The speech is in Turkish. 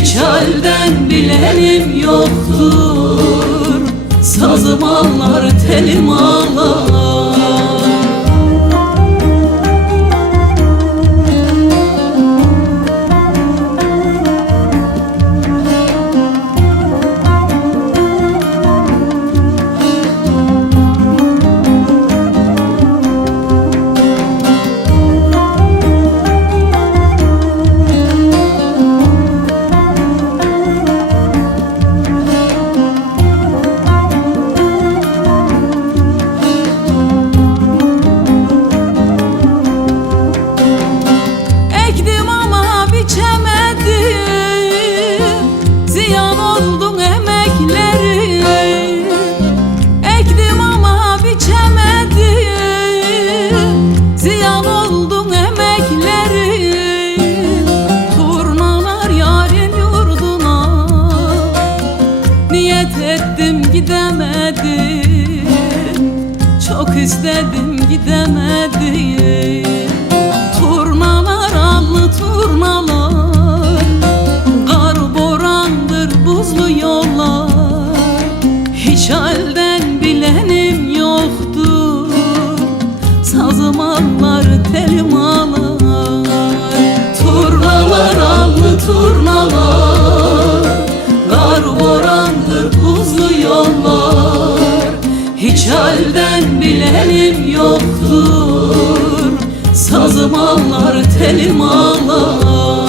Hiç halden bilenim yoktur. Sazım ağlar, telim ağlar. Ziyan oldun emekleri, ektim ama biçemedim. Ziyan oldun emekleri. Turnalar yarın yurduna, niyet ettim gidemedim. Çok istedim gidemedim. Turnalar allı turnalar, kar borandır buzlu yollar. Hiç halden bilenim yoktur. Sazım ağlar, telim ağlar. Turnalar allı turnalar, kar borandır buzlu yollar. Hiç halden bilenim yoktur. Sazım ağlar, telim ağlar.